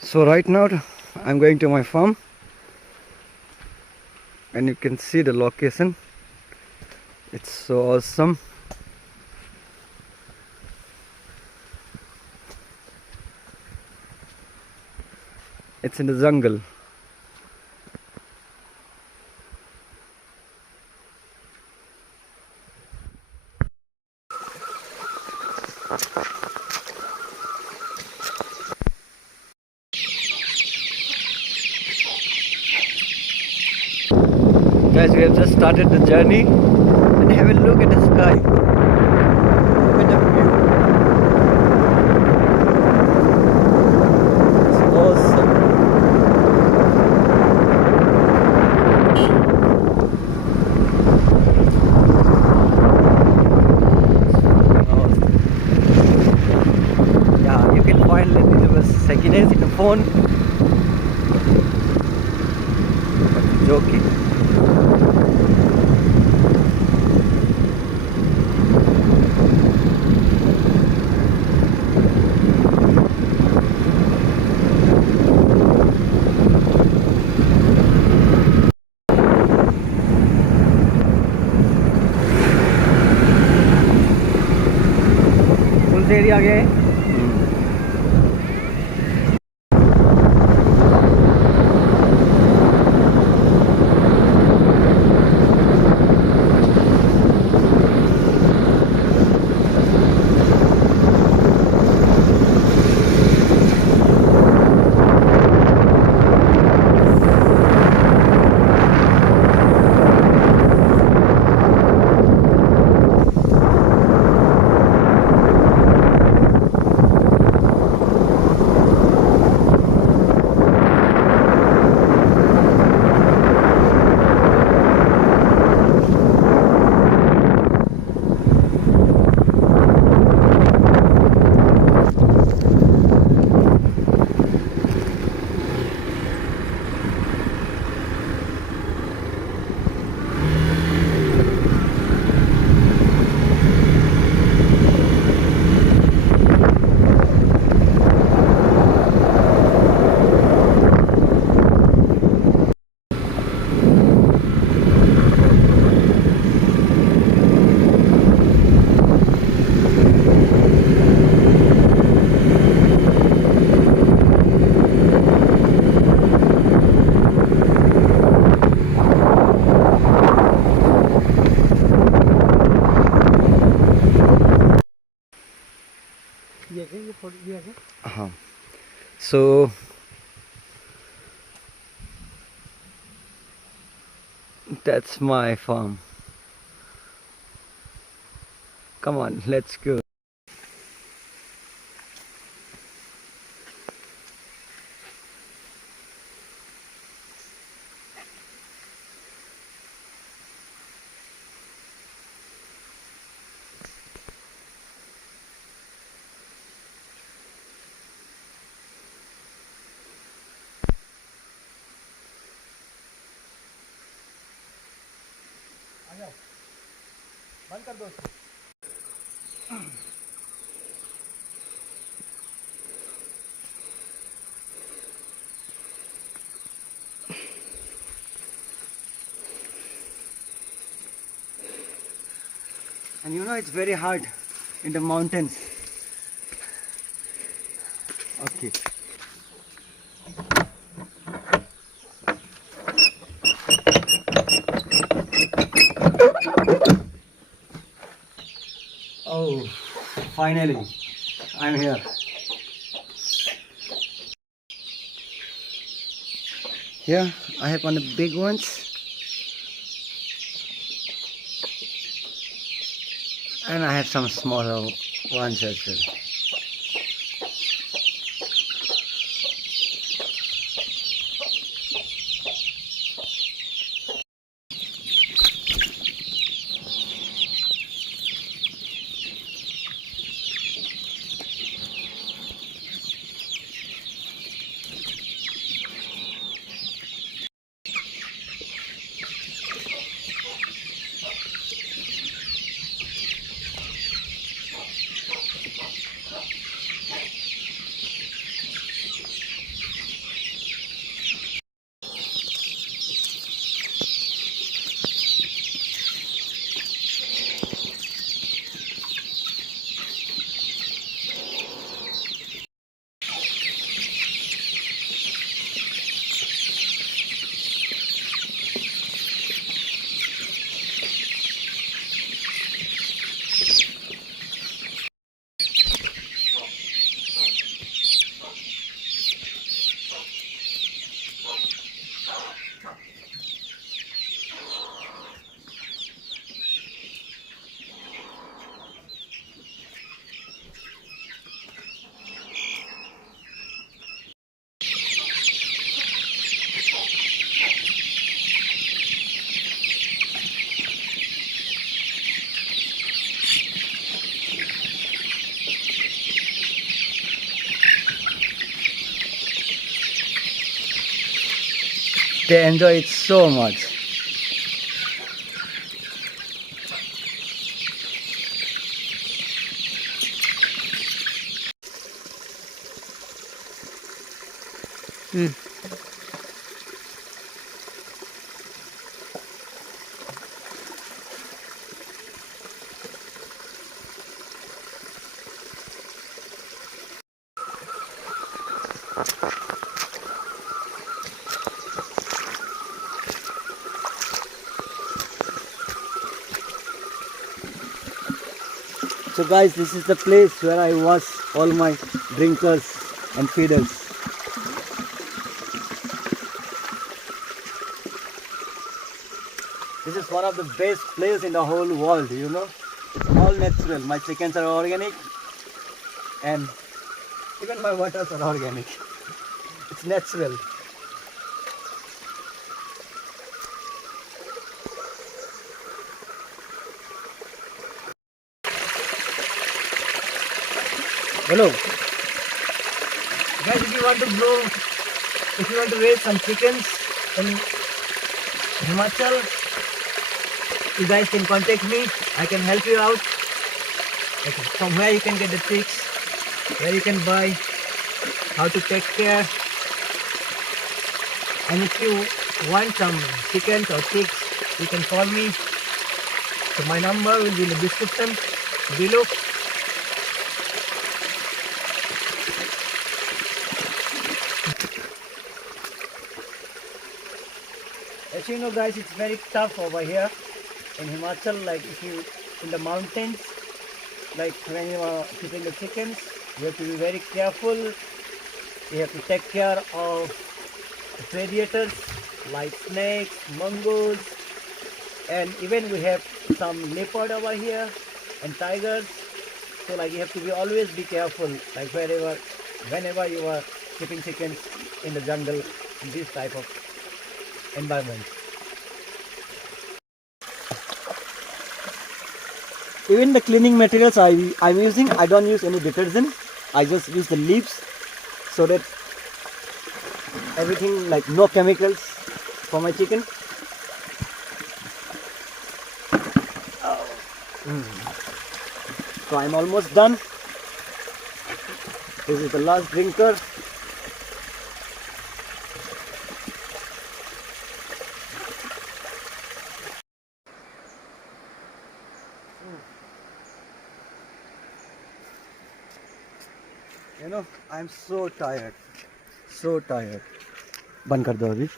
So right now I'm going to my farm, and you can see the location. It's so awesome. It's in the jungle. Guys, we have just started the journey, and have a look at the sky. Look at the view. It's awesome. Yeah, you can find little seconds in the phone. But joking. Area आ गया है। So that's my farm. Come on, let's go. बंद कर दो उसको। And you know it's very hard in the mountains. Okay. Oh, finally, I'm here. Here, I have one of the big ones. And I have some smaller ones as well. They enjoy it so much. Hmm. So guys, this is the place where I wash all my drinkers and feeders. This is one of the best places in the whole world, you know. It's all natural. My chickens are organic and even my waters are organic. It's natural. Hello. Guys, if you want to raise some chickens in Himachal, you guys can contact me. I can help you out. Okay. From where you can get the chicks, where you can buy, how to take care. And if you want some chickens or chicks, you can call me. So my number will be in the description below. As you know guys, it's very tough over here in Himachal, like if you in the mountains, like when you are keeping the chickens, you have to be very careful. You have to take care of predators like snakes, mongoose, and even we have some leopard over here and tigers. So like you have to be always be careful, like whenever you are keeping chickens in the jungle in this type of environment. Even the cleaning materials I'm using, I don't use any detergent. I just use the leaves so that everything, like no chemicals for my chicken. So I'm almost done. This is the last drinker. You know, I'm so tired. So tired. बंद कर दो अभी.